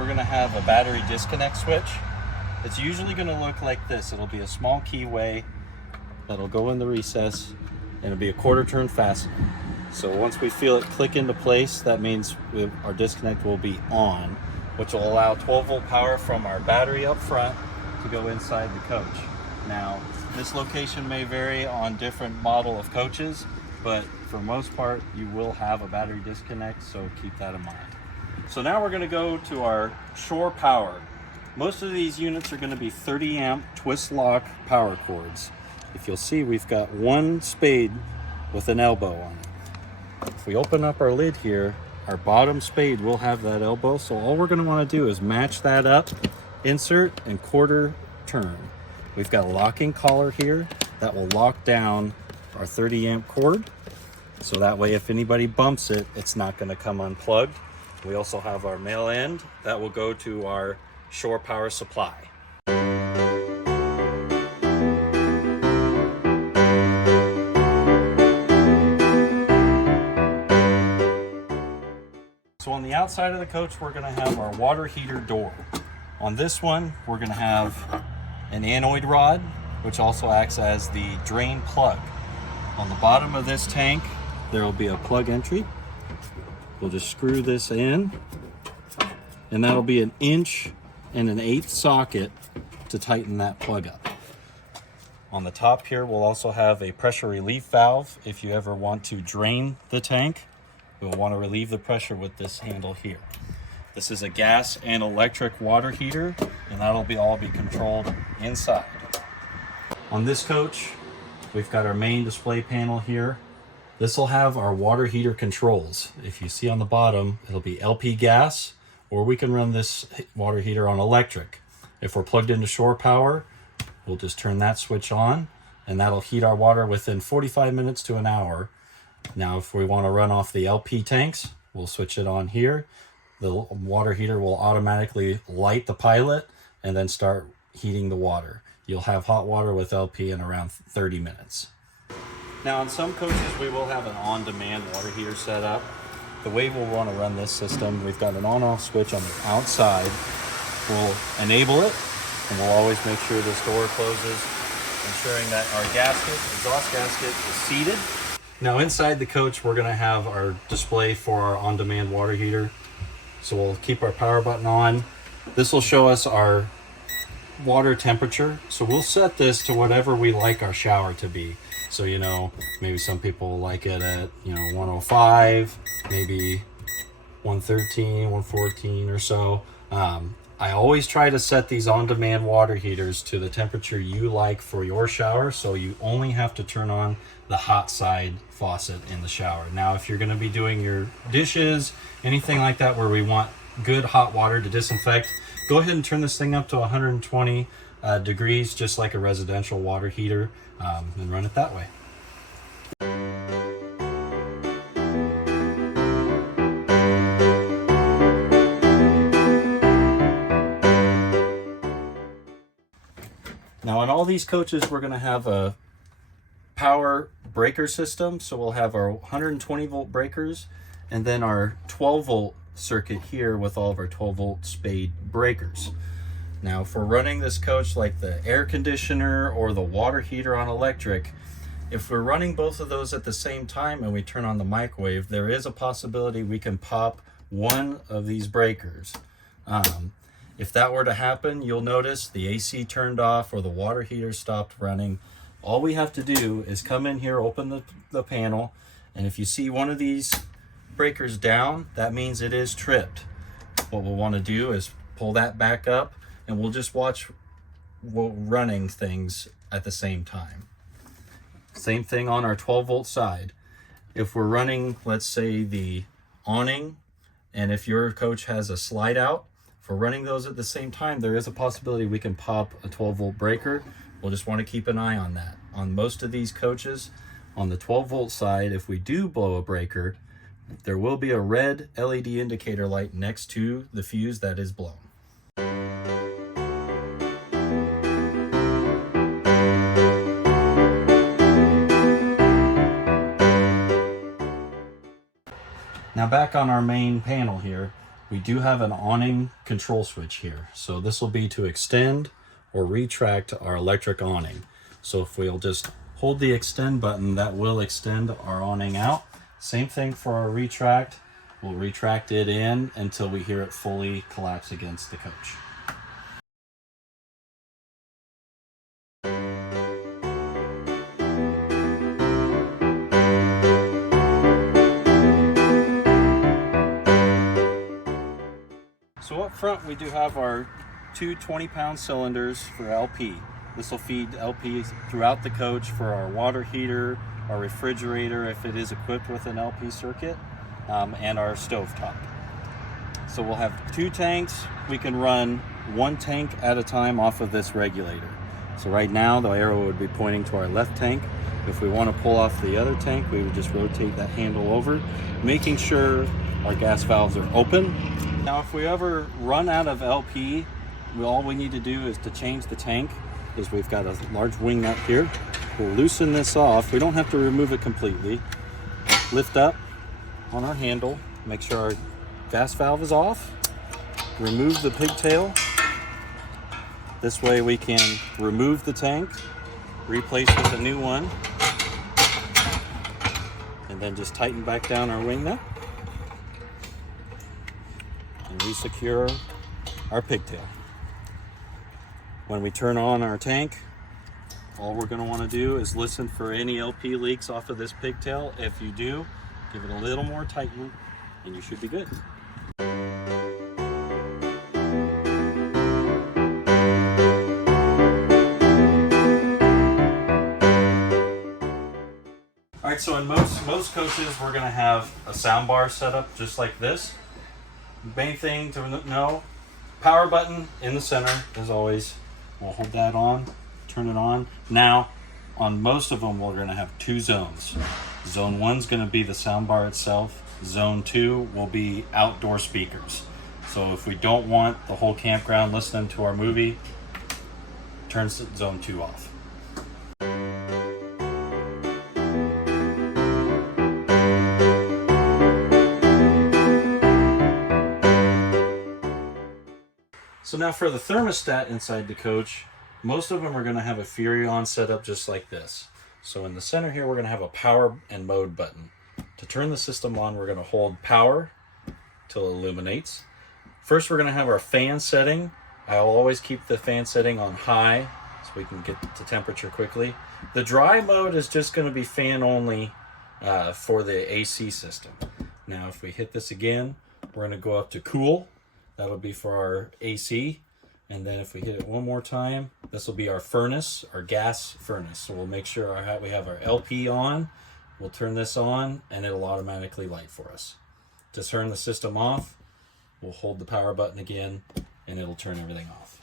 we're going to have a battery disconnect switch. It's usually going to look like this. It'll be a small keyway that'll go in the recess, and it'll be a quarter turn fastener. So once we feel it click into place, that means our disconnect will be on, which will allow 12 volt power from our battery up front to go inside the coach. Now, this location may vary on different model of coaches, but for most part, you will have a battery disconnect, so keep that in mind. So now we're going to go to our shore power. Most of these units are going to be 30 amp twist lock power cords. If you'll see, we've got one spade with an elbow on it. If we open up our lid here, our bottom spade will have that elbow, so all we're going to want to do is match that up, insert, and quarter turn. We've got a locking collar here that will lock down our 30 amp cord, so that way if anybody bumps it, it's not going to come unplugged. We also have our male end that will go to our shore power supply. So on the outside of the coach, we're going to have our water heater door. On this one, we're going to have an anoid rod, which also acts as the drain plug. On the bottom of this tank, there will be a plug entry. We'll just screw this in, and that'll be 1 1/8" socket to tighten that plug up. On the top here, we'll also have a pressure relief valve. If you ever want to drain the tank, you'll want to relieve the pressure with this handle here. This is a gas and electric water heater, and that'll all be controlled inside. On this coach, we've got our main display panel here. This will have our water heater controls. If you see on the bottom, it'll be LP gas, or we can run this water heater on electric. If we're plugged into shore power, we'll just turn that switch on, and that'll heat our water within 45 minutes to an hour. Now, if we want to run off the LP tanks, we'll switch it on here. The water heater will automatically light the pilot and then start heating the water. You'll have hot water with LP in around 30 minutes. Now, on some coaches, we will have an on-demand water heater set up. The way we'll want to run this system, we've got an on-off switch on the outside. We'll enable it, and we'll always make sure this door closes, ensuring that our exhaust gasket is seated. Now, inside the coach, we're going to have our display for our on-demand water heater. So we'll keep our power button on. This will show us our water temperature. So we'll set this to whatever we like our shower to be. So, maybe some people like it at, 105, maybe 113, 114 or so. I always try to set these on-demand water heaters to the temperature you like for your shower, so you only have to turn on the hot side faucet in the shower. Now, if you're going to be doing your dishes, anything like that where we want good hot water to disinfect, go ahead and turn this thing up to 120 degrees, just like a residential water heater, and run it that way. Now, in all these coaches, we're going to have a power breaker system. So we'll have our 120 volt breakers, and then our 12 volt circuit here with all of our 12 volt spade breakers. Now, if we're running this coach like the air conditioner or the water heater on electric, if we're running both of those at the same time and we turn on the microwave, there is a possibility we can pop one of these breakers. If that were to happen, you'll notice the AC turned off or the water heater stopped running. All we have to do is come in here, open the panel, and if you see one of these breakers down, that means it is tripped. What we'll want to do is pull that back up, and we'll just watch running things at the same time. Same thing on our 12 volt side. If we're running, let's say, the awning, and if your coach has a slide out, if we're running those at the same time, there is a possibility we can pop a 12 volt breaker. We'll just want to keep an eye on that. On most of these coaches, on the 12 volt side, if we do blow a breaker, there will be a red LED indicator light next to the fuse that is blown. Now, back on our main panel here, we do have an awning control switch here. So this will be to extend or retract our electric awning. So if we'll just hold the extend button, that will extend our awning out. Same thing for our retract. We'll retract it in until we hear it fully collapse against the coach. So up front we do have our two 20-pound cylinders for LP. This will feed LP throughout the coach for our water heater, our refrigerator if it is equipped with an LP circuit, and our stovetop. So we'll have two tanks. We can run one tank at a time off of this regulator. So right now the arrow would be pointing to our left tank. If we want to pull off the other tank, we would just rotate that handle over, making sure our gas valves are open. Now if we ever run out of LP, all we need to do is to change the tank, because we've got a large wing nut here. We'll loosen this off. We don't have to remove it completely. Lift up on our handle, make sure our gas valve is off, remove the pigtail. This way we can remove the tank, replace with a new one, and then just tighten back down our wing nut and re-secure our pigtail. When we turn on our tank, all we're going to want to do is listen for any LP leaks off of this pigtail. If you do, give it a little more tightening and you should be good. All right, so in most coaches, we're going to have a sound bar set up just like this. Main thing to know, power button in the center as always. We'll hold that on, turn it on. Now, on most of them, we're going to have two zones. Zone 1 is going to be the soundbar itself. Zone 2 will be outdoor speakers. So if we don't want the whole campground listening to our movie, turn Zone 2 off. So now for the thermostat inside the coach, most of them are going to have a Furrion set up just like this. So in the center here, we're going to have a power and mode button. To turn the system on, we're going to hold power till it illuminates. First, we're going to have our fan setting. I'll always keep the fan setting on high so we can get to temperature quickly. The dry mode is just going to be fan only for the AC system. Now, if we hit this again, we're going to go up to cool. That'll be for our AC. And then if we hit it one more time, this will be our furnace, our gas furnace. So we'll make sure we have our LP on. We'll turn this on and it'll automatically light for us. To turn the system off, we'll hold the power button again and it'll turn everything off.